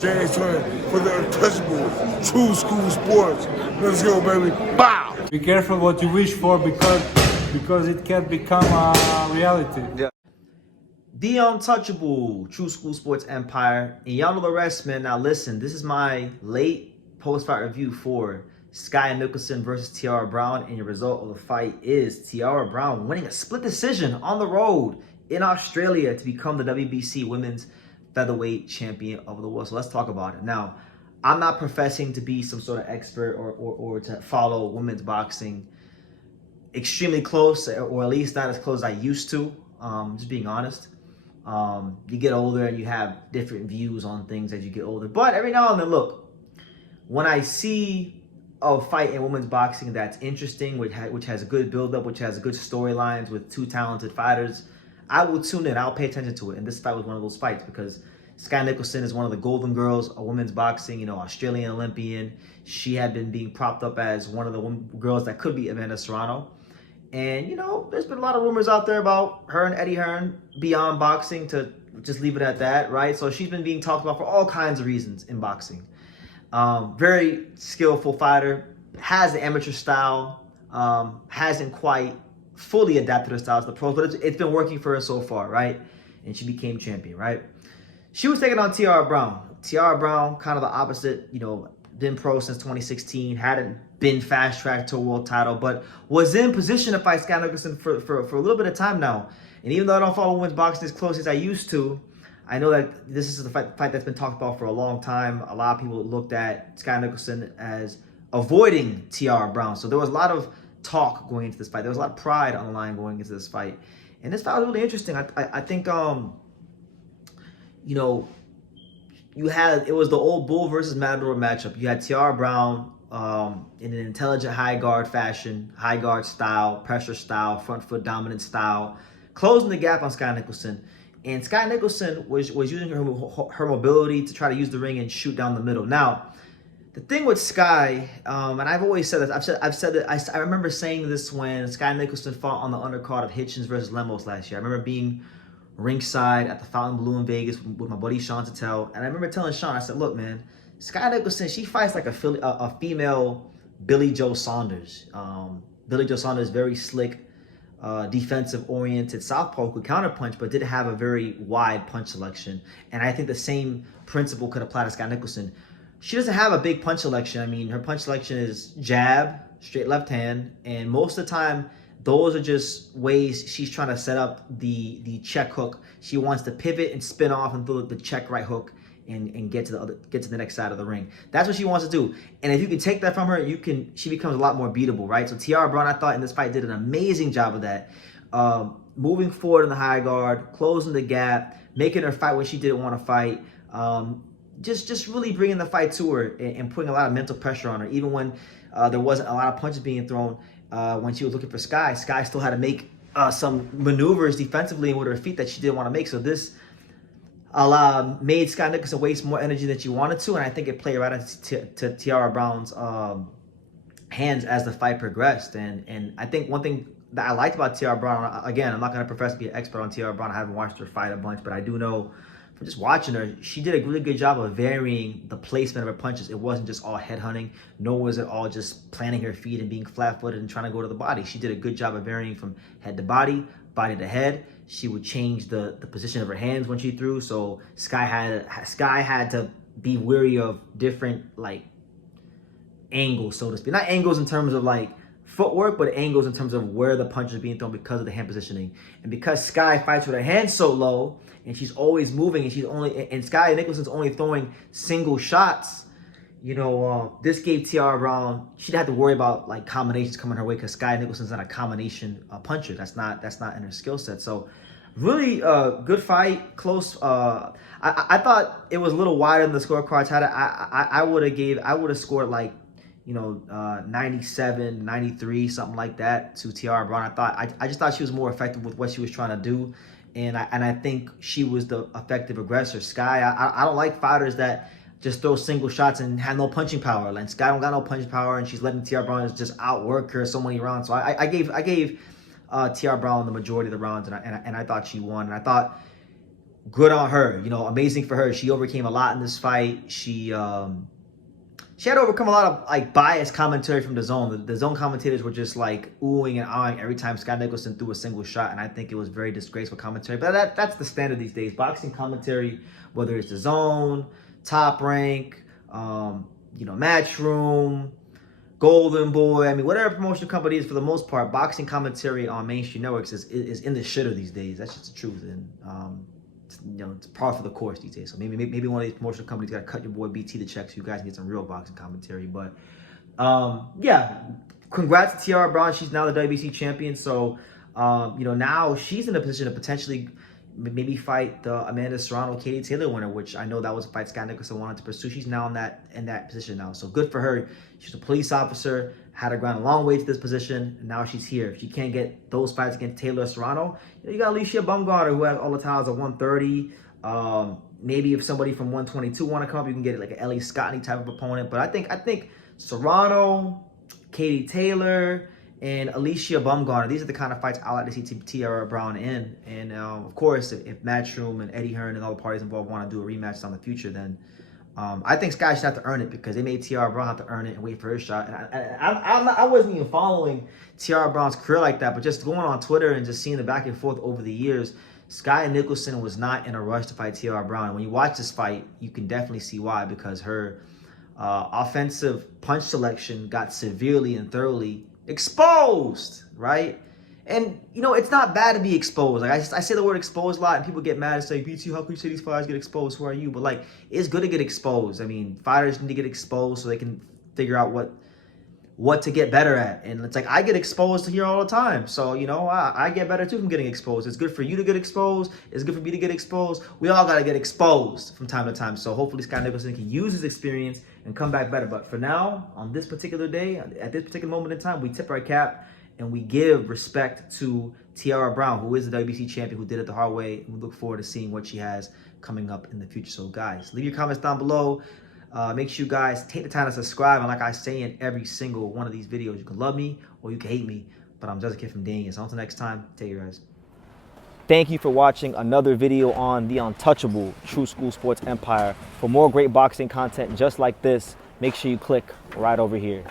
James Turner for the untouchable true school sports. Let's go, baby. Bow! Be careful what you wish for because it can become a reality. Yeah. The untouchable True School Sports Empire. And y'all know the rest, man. Now listen, this is my late post-fight review for Skye Nicholson versus Tiara Brown. And the result of the fight is Tiara Brown winning a split decision on the road in Australia to become the WBC Women's Featherweight Champion of the world. So let's talk about it. Now, I'm not professing to be some sort of expert or to follow women's boxing extremely close, or at least not as close as I used to. Just being honest. You get older and you have different views on things as you get older. But every now and then, look, when I see a fight in women's boxing that's interesting, which has a good build-up, which has good storylines with two talented fighters, I will tune in. I'll pay attention to it. And this fight was one of those fights because Skye Nicholson is one of the golden girls of women's boxing, Australian Olympian. She had been being propped up as one of the girls that could be Amanda Serrano. And, there's been a lot of rumors out there about her and Eddie Hearn beyond boxing, to just leave it at that, right? So she's been being talked about for all kinds of reasons in boxing. Very skillful fighter, has the amateur style, hasn't quite fully adapted her style to the pros, but it's been working for her so far, right? And she became champion, right? She was taking on Tiara Brown. Tiara Brown, kind of the opposite, been pro since 2016, hadn't been fast-tracked to a world title, but was in position to fight Skye Nicholson for a little bit of time now. And even though I don't follow women's boxing as close as I used to, I know that this is a fight that's been talked about for a long time. A lot of people looked at Skye Nicholson as avoiding Tiara Brown. So there was a lot of talk going into this fight. There was a lot of pride on the line going into this fight. And this fight was really interesting. I think, it was the old Bull versus Matador matchup. You had Tiara Brown in an intelligent high guard fashion, high guard style, pressure style, front foot dominant style, closing the gap on Skye Nicholson. And Skye Nicholson was using her mobility to try to use the ring and shoot down the middle. Now, the thing with Skye, and I've always said this, I've said that I remember saying this when Skye Nicholson fought on the undercard of Hitchens versus Lemos last year. I remember being ringside at the Fontainebleau in Vegas with my buddy Sean Tatel, and I remember telling Sean, I said, look, man, Skye Nicholson, she fights like a female Billy Joe Saunders. Billy Joe Saunders, very slick, defensive-oriented southpaw who could counterpunch, but did have a very wide punch selection. And I think the same principle could apply to Skye Nicholson. She doesn't have a big punch selection. I mean, her punch selection is jab, straight left hand, and most of the time, those are just ways she's trying to set up the check hook. She wants to pivot and spin off and throw the check right hook and get to the next side of the ring. That's what she wants to do. And if you can take that from her, she becomes a lot more beatable, right? So Tiara Brown, I thought in this fight did an amazing job of that. Moving forward in the high guard, closing the gap, making her fight when she didn't want to fight. Just really bringing the fight to her and putting a lot of mental pressure on her. Even when there wasn't a lot of punches being thrown, when she was looking for Skye still had to make some maneuvers defensively and with her feet that she didn't want to make. So this made Skye Nicholson waste more energy than she wanted to, and I think it played right into Tiara Brown's hands as the fight progressed. And I think one thing that I liked about Tiara Brown, again, I'm not going to profess to be an expert on Tiara Brown. I haven't watched her fight a bunch, but I do know from just watching her, she did a really good job of varying the placement of her punches. It wasn't just all head hunting, nor was it all just planting her feet and being flat-footed and trying to go to the body. She did a good job of varying from head to body to head. She would change the position of her hands when she threw. So Skye had to be wary of different angles, so to speak. Not angles in terms of footwork, but angles in terms of where the punch is being thrown because of the hand positioning. And because Skye fights with her hands so low and she's always moving and Skye Nicholson's only throwing single shots, this gave Tiara Brown, she'd have to worry about combinations coming her way because Skye Nicholson's not a combination puncher. That's not in her skill set. So really good fight, close. I thought it was a little wider than the scorecards had it. I would have scored 97, 93, something like that to Tiara Brown. I just thought she was more effective with what she was trying to do. And I think she was the effective aggressor. Skye, I don't like fighters that just throw single shots and have no punching power. Skye don't got no punching power, and she's letting Tiara Brown just outwork her so many rounds. So I gave Tiara Brown the majority of the rounds, and I thought she won. And I thought good on her. You know, amazing for her. She overcame a lot in this fight. She had to overcome a lot of like biased commentary from the zone. The zone commentators were just like oohing and ahhing every time Skye Nicholson threw a single shot, and I think it was very disgraceful commentary. But that's the standard these days. Boxing commentary, whether it's the zone, Top Rank, you know, Matchroom, Golden Boy, I mean, whatever promotion company is, for the most part, boxing commentary on mainstream networks is in the shitter these days. That's just the truth, and you know, it's par for the course these days. So maybe one of these promotional companies got to cut your boy BT the check so you guys can get some real boxing commentary. But yeah, congrats to Tiara Brown. She's now the WBC champion. So you know, now she's in a position to potentially maybe fight the Amanda Serrano, Katie Taylor winner, which I know that was a fight Skye Nicholson wanted to pursue. She's now in that position now. So good for her. She's a police officer, had to grind a long way to this position, and now she's here. If she can't get those fights against Taylor or Serrano, you got Alicia Bumgarner, who has all the titles at 130. Maybe if somebody from 122 want to come up, you can get like an Ellie Scottney type of opponent. But I think Serrano, Katie Taylor, and Alicia Bumgarner, these are the kind of fights I like to see Tiara Brown in. And of course, if Matchroom and Eddie Hearn and all the parties involved want to do a rematch in the future, then I think Skye should have to earn it, because they made Tiara Brown have to earn it and wait for her shot. And I wasn't even following Tiara Brown's career like that, but just going on Twitter and just seeing the back and forth over the years, Skye Nicholson was not in a rush to fight Tiara Brown. And when you watch this fight, you can definitely see why, because her offensive punch selection got severely and thoroughly exposed, right? And you know, it's not bad to be exposed. Like I say the word exposed a lot, and people get mad and say, BT, how can you say these fighters get exposed? Who are you? But like, it's good to get exposed. I mean, fighters need to get exposed so they can figure out what to get better at. And it's like, I get exposed here all the time. So, you know, I get better too from getting exposed. It's good for you to get exposed. It's good for me to get exposed. We all got to get exposed from time to time. So hopefully Skye Nicholson can use his experience and come back better. But for now, on this particular day, at this particular moment in time, we tip our cap and we give respect to Tiara Brown, who is the WBC champion, who did it the hard way. And we look forward to seeing what she has coming up in the future. So guys, leave your comments down below. Make sure you guys take the time to subscribe. And like I say in every single one of these videos, you can love me or you can hate me, but I'm just a kid from Daniel. So until next time, take care, guys. Thank you for watching another video on the untouchable True School Sports Empire. For more great boxing content just like this, make sure you click right over here.